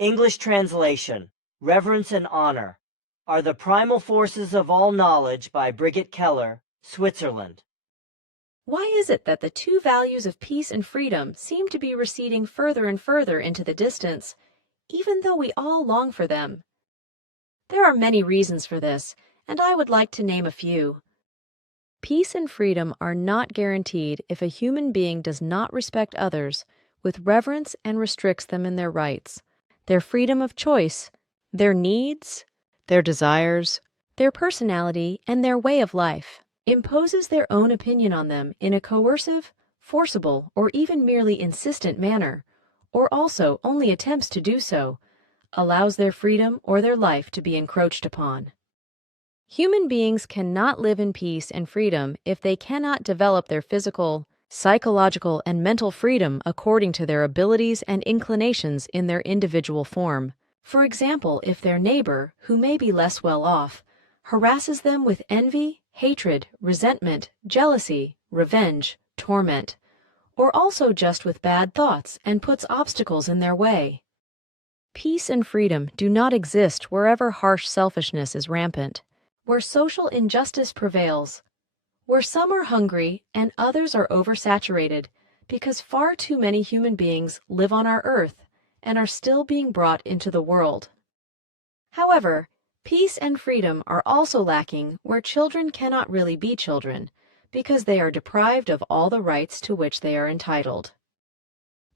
English translation, Reverence and Honor, are the primal forces of all knowledge by Brigitte Keller, Switzerland. Why is it that the two values of peace and freedom seem to be receding further and further into the distance, even though we all long for them? There are many reasons for this, and I would like to name a few. Peace and freedom are not guaranteed if a human being does not respect others with reverence and restricts them in their rights, their freedom of choice, their needs, their desires, their personality, and their way of life, imposes their own opinion on them in a coercive, forcible, or even merely insistent manner, or also only attempts to do so, allows their freedom or their life to be encroached upon. Human beings cannot live in peace and freedom if they cannot develop their physical, psychological, and mental freedom according to their abilities and inclinations in their individual form. For example, if their neighbor, who may be less well off, harasses them with envy, hatred, resentment, jealousy, revenge, torment, or also just with bad thoughts and puts obstacles in their way. Peace and freedom do not exist wherever harsh selfishness is rampant, where social injustice prevails, where some are hungry and others are oversaturated because far too many human beings live on our earth and are still being brought into the world. However, peace and freedom are also lacking where children cannot really be children because they are deprived of all the rights to which they are entitled.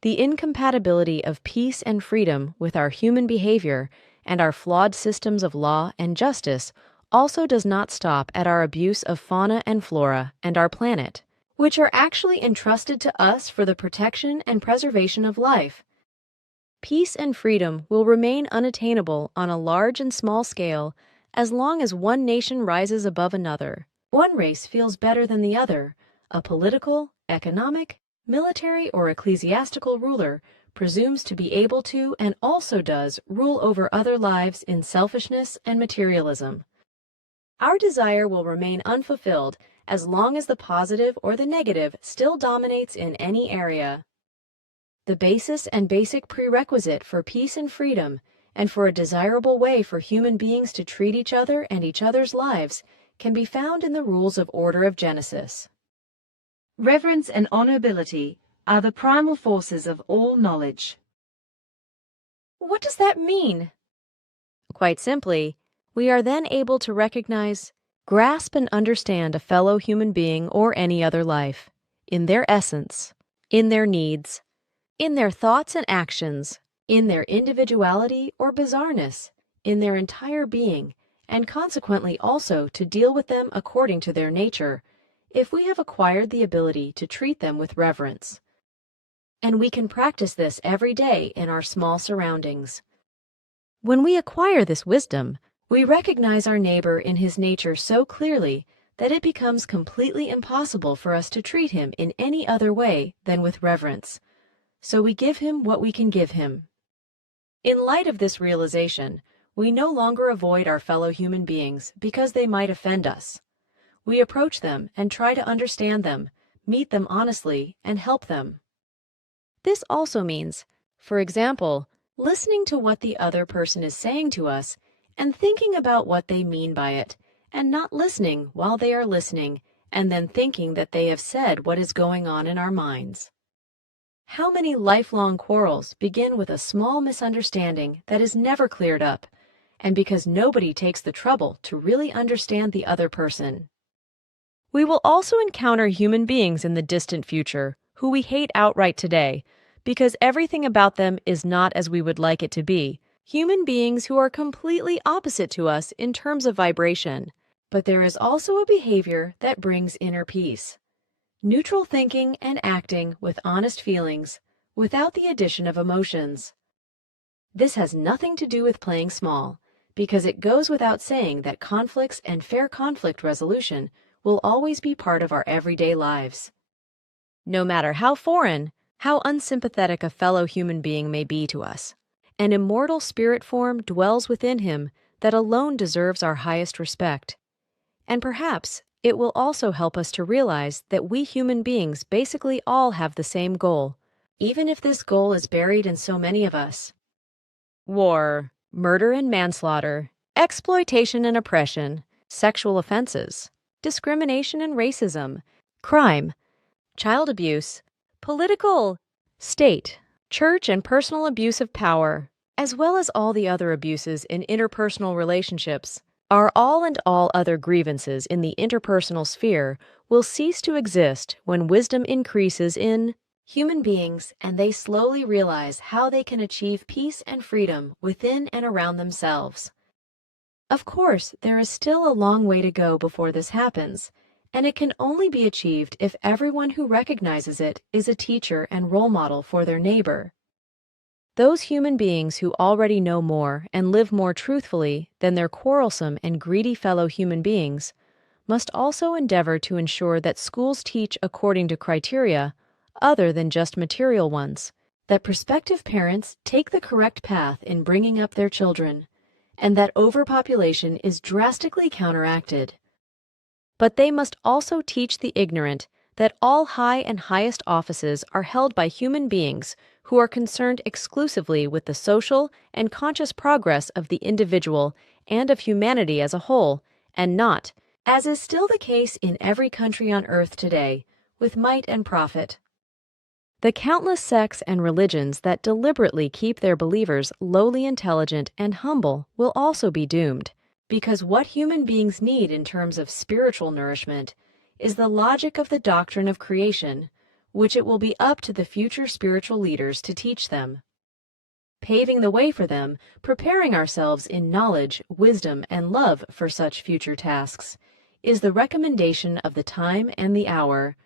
The incompatibility of peace and freedom with our human behavior and our flawed systems of law and justice also does not stop at our abuse of fauna and flora and our planet, which are actually entrusted to us for the protection and preservation of life. Peace and freedom will remain unattainable on a large and small scale as long as one nation rises above another, one race feels better than the other, a political, economic, military, or ecclesiastical ruler presumes to be able to and also does rule over other lives in selfishness and materialism. Our desire will remain unfulfilled as long as the positive or the negative still dominates in any area. The basis and basic prerequisite for peace and freedom, and for a desirable way for human beings to treat each other and each other's lives, can be found in the rules of order of Genesis. Reverence and honorability are the primal forces of all knowledge. What does that mean? Quite simply, we are then able to recognize, grasp, and understand a fellow human being or any other life, in their essence, in their needs, in their thoughts and actions, in their individuality or bizarreness, in their entire being, and consequently also to deal with them according to their nature, if we have acquired the ability to treat them with reverence. And we can practice this every day in our small surroundings. When we acquire this wisdom, we recognize our neighbor in his nature so clearly that it becomes completely impossible for us to treat him in any other way than with reverence. So we give him what we can give him. In light of this realization, we no longer avoid our fellow human beings because they might offend us. We approach them and try to understand them, meet them honestly, and help them. This also means, for example, listening to what the other person is saying to us and thinking about what they mean by it, and not listening while they are listening and then thinking that they have said what is going on in our minds. How many lifelong quarrels begin with a small misunderstanding that is never cleared up, and because nobody takes the trouble to really understand the other person? We will also encounter human beings in the distant future who we hate outright today because everything about them is not as we would like it to be. Human beings who are completely opposite to us in terms of vibration. But there is also a behavior that brings inner peace. Neutral thinking and acting with honest feelings, without the addition of emotions. This has nothing to do with playing small, because it goes without saying that conflicts and fair conflict resolution will always be part of our everyday lives. No matter how foreign, how unsympathetic a fellow human being may be to us, an immortal spirit form dwells within him that alone deserves our highest respect. And perhaps it will also help us to realize that we human beings basically all have the same goal, even if this goal is buried in so many of us. war, murder and manslaughter, exploitation and oppression, sexual offenses, discrimination and racism, crime, child abuse, political, state, church and personal abuse of power, as well as all the other abuses in interpersonal relationships, are all and all other grievances in the interpersonal sphere will cease to exist when wisdom increases in human beings and they slowly realize how they can achieve peace and freedom within and around themselves. Of course, there is still a long way to go before this happens, and it can only be achieved if everyone who recognizes it is a teacher and role model for their neighbor. Those human beings who already know more and live more truthfully than their quarrelsome and greedy fellow human beings must also endeavor to ensure that schools teach according to criteria other than just material ones, that prospective parents take the correct path in bringing up their children, and that overpopulation is drastically counteracted. But they must also teach the ignorant that all high and highest offices are held by human beings who are concerned exclusively with the social and conscious progress of the individual and of humanity as a whole, and not, as is still the case in every country on earth today, with might and profit. The countless sects and religions that deliberately keep their believers lowly intelligent and humble will also be doomed, because what human beings need in terms of spiritual nourishment is the logic of the doctrine of creation, which it will be up to the future spiritual leaders to teach them. Paving the way for them, preparing ourselves in knowledge, wisdom, and love for such future tasks, is the recommendation of the time and the hour,